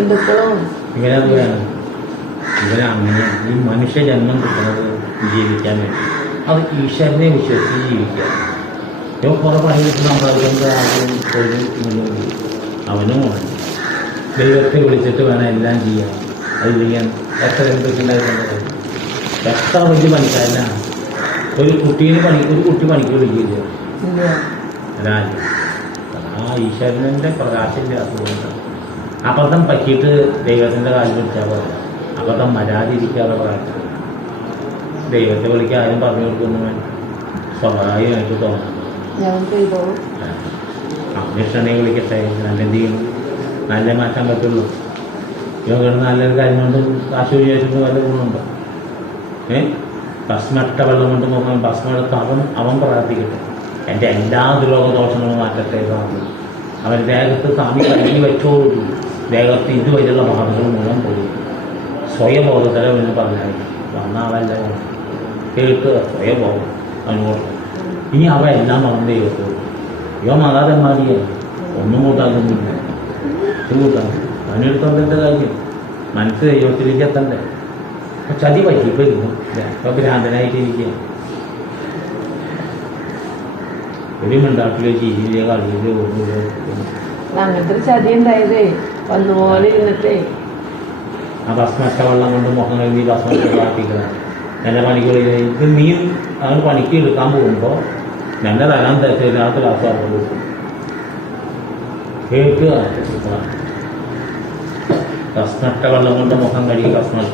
ഇവരത് വേണം. ഇവരങ്ങനെ ഈ മനുഷ്യ ജന്മം കിട്ടുന്നത് ജീവിക്കാൻ വേണ്ടി അത് ഈശ്വരനെ വിശ്വസിച്ച് ജീവിക്കുക. ഇവ കുറേ പണി കിട്ടുന്ന നമ്മളതുകൊണ്ട് ആദ്യം മുന്നോട്ട് അവനും ദൈവത്തെ വിളിച്ചിട്ട് വേണം എല്ലാം ചെയ്യാൻ. അത് ചെയ്യാൻ എത്ര എന്തൊക്കെയുണ്ടായിരുന്നത് എത്ര വലിയ പണിക്കാരനാണ്. ഒരു കുട്ടി പണിക്ക് വിളിക്കില്ല. അതാണ് ആ ഈശ്വരൻ്റെ പ്രകാശിൻ്റെ അതുകൊണ്ട് അബദ്ധം പറ്റിയിട്ട് ദൈവത്തിൻ്റെ കാലിൽ വിളിച്ചാൽ പോലെ അബദ്ധം വരാതിരിക്കാതെ പ്രാർത്ഥന. ദൈവത്തെ വിളിക്കാൻ ആരും പറഞ്ഞു കൊടുക്കുന്നു വേണ്ട, സ്വാഭാവികമായിട്ട് തോന്നണം. അന്വേഷണെ വിളിക്കട്ടെ, നല്ല ചെയ്യുന്നു, നല്ല മാറ്റാൻ പറ്റുള്ളൂ. യോഗ നല്ലൊരു കാര്യം കൊണ്ട് കാശ് വിചാരിച്ചിട്ട് വല്ല ഗുണമുണ്ടോ? ഭസ്മട്ട വെള്ളം കൊണ്ട് നോക്കാൻ ഭസ്മെടുത്ത് അവൻ പ്രാർത്ഥിക്കട്ടെ, എൻ്റെ എല്ലാ ദുരോഗദോഷങ്ങളും മാറ്റട്ടെ പറഞ്ഞു. അവൻ ദേഹത്ത് സ്വാമി കഴുകി വെച്ചോളൂ. ദേഹത്ത് ഇതുവരെയുള്ള ഭാഗങ്ങൾ മുഴുവൻ പോയി സ്വയബോധത്തിലെ എന്ന് പറഞ്ഞാൽ വന്നാവല്ല കേൾക്കുക. സ്വയബോധം അവനോട് ഇനി അവ എല്ലാം വന്ന് ദൈവത്തോട് ഇവ മകാതന്മാരിയ ഒന്നും കൂട്ടാക്കുന്നില്ല. ഇത് കൂട്ടാണ് അവനെടുത്തോണ്ടത്തെ കാര്യം. മനസ്സ് ദൈവത്തിലേക്ക് എത്തണ്ടേ? ചതി പറ്റിയപ്പോൾ ഇരുന്നു ഇപ്പം ഭ്രാന്തനായിട്ടിരിക്കുക. ഒരു മിണ്ടാട്ടിലോ ജീവിയിലെ കളിയിലോ ഒന്നുമില്ല. അങ്ങനത്തെ ചതി ഉണ്ടായതേ വന്നുപോലെ ഇരുന്നിട്ടേ ആ ഭസ്മട്ട വെള്ളം കൊണ്ട് മുഖം കഴുകി ഭസ്മട്ട പ്രാർത്ഥിക്കണം. എൻ്റെ പണിക്ക് ഇത് നീ അവന് പണിക്ക് എടുക്കാൻ പോകുമ്പോൾ എൻ്റെ തരാൻ തരത്തില്ലാത്ത ക്ലാസ് കേൾക്കുക. ഭസ്മട്ട വെള്ളം കൊണ്ട് മുഖം കഴുകി ഭസ്മട്ട